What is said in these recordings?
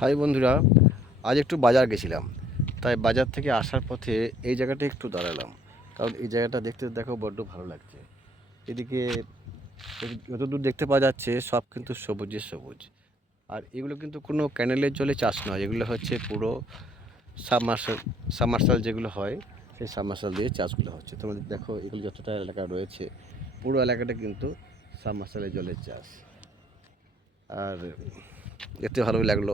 High বন্ধুরা, আজ একটু বাজার গেছিলাম। তাই বাজার থেকে আসার পথে এই জায়গাটা একটু দাঁড়ালাম। কারণ এই জায়গাটা দেখতে দেখো বড্ড ভালো লাগছে। এদিকে যতদূর দেখতে পাওয়া যাচ্ছে, সব কিন্তু সবুজে সবুজ। আর এগুলো কিন্তু কোনো ক্যানেলের জলে চাষ নয়, এগুলো হচ্ছে পুরো সাবমার্শাল সাবমার্শাল যেগুলো হয়, সেই সাবমার্শাল দিয়ে চাষগুলো হচ্ছে। তোমাদের দেখো এগুলো যতটা এলাকা রয়েছে, পুরো এলাকাটা কিন্তু সাবমার্শালের জলের চাষ। আর দেখতে ভালোই লাগল।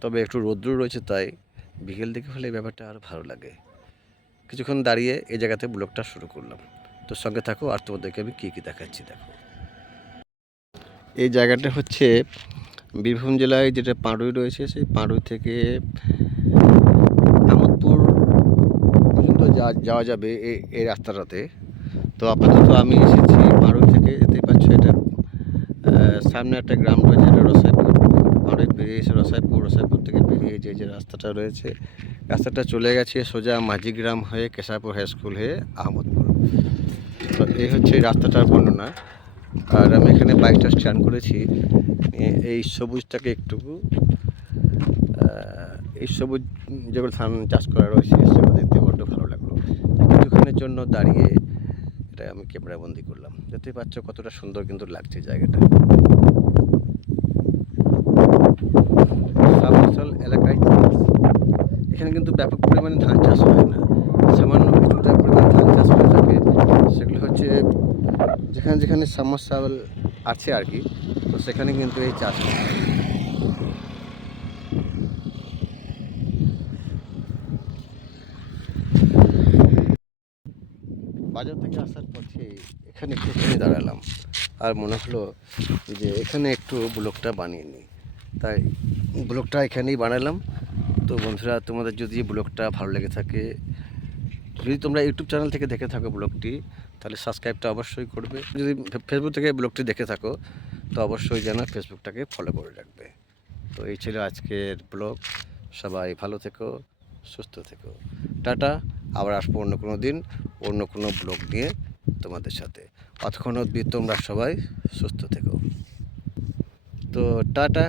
তবে একটু রৌদ্র রয়েছে তাই বিকেল দিকে হলে ব্যাপারটা আরও ভালো লাগে। কিছুক্ষণ দাঁড়িয়ে এই জায়গাতে ব্লগটা শুরু করলাম। তো সঙ্গে থাকো আর তোমাদেরকে আমি কী কী দেখাচ্ছি দেখো। এই জায়গাটা হচ্ছে বীরভূম জেলায় যেটা পাঁড়ুই রয়েছে, সেই পাঁড়ুই থেকে আমোদপুর পর্যন্ত যা- যাওয়া যাবে এই এই রাস্তাটাতে। তো আপাতত আমি এসেছি পাঁড়ুই থেকে যেতেই পারছ এটা সামনে একটা গ্রাম রয়েছে, এটা রসাইপুর অনেক বেরিয়ে এসে রসাইপুর রসাইপুর থেকে বেরিয়ে যে যে রাস্তাটা রয়েছে, রাস্তাটা চলে গেছে সোজা মাঝিগ্রাম হয়ে কেশাপুর হাই স্কুল হয়ে আহমদপুর। তো এই হচ্ছে রাস্তাটার বর্ণনা। আর আমি এখানে বাইকটা স্ট্যান্ড করেছি। এই সবুজটাকে একটুকু এই সবুজ যেগুলো ধান চাষ করা রয়েছে সেগুলো দেখতে বড্ড ভালো লাগল। কিছুক্ষণের জন্য দাঁড়িয়ে এটা আমি ক্যামেরা বন্দি করলাম। দেখতেই পাচ্ছ কতটা সুন্দর কিন্তু লাগছে জায়গাটা সাবমার্শাল এলাকায় চাষ এখানে কিন্তু ব্যাপক পরিমাণে ধান চাষ হয় না। সামান্য কিছুটা পরিমাণে ধান চাষ হয়ে থাকে, সেগুলো হচ্ছে যেখানে যেখানে সাবমার্শাল আছে আর কি, তো সেখানে কিন্তু এই চাষ বাজার থেকে আসার পথে এখানে একটু দাঁড়ালাম, আর মনে হলো যে এখানে একটু ব্লকটা বানিয়ে নিই। তাই ব্লকটা এখানেই বানালাম তো বন্ধুরা, তোমাদের যদি ব্লগটা ভালো লেগে থাকে, যদি তোমরা ইউটিউব চ্যানেল থেকে দেখে থাকো ব্লগটি, তাহলে সাবস্ক্রাইবটা অবশ্যই করবে। যদি ফেসবুক থেকে ব্লগটি দেখে থাকো, তো অবশ্যই যেন ফেসবুকটাকে ফলো করে রাখবে। তো এই ছিল আজকের ব্লগ। সবাই ভালো থেকো, সুস্থ থেকো। টাটা, আবার আসব অন্য কোনো দিন, অন্য কোনো ব্লগ নিয়ে তোমাদের সাথে। অতক্ষণ অবধি তোমরা সবাই সুস্থ থেকো। তো টাটা।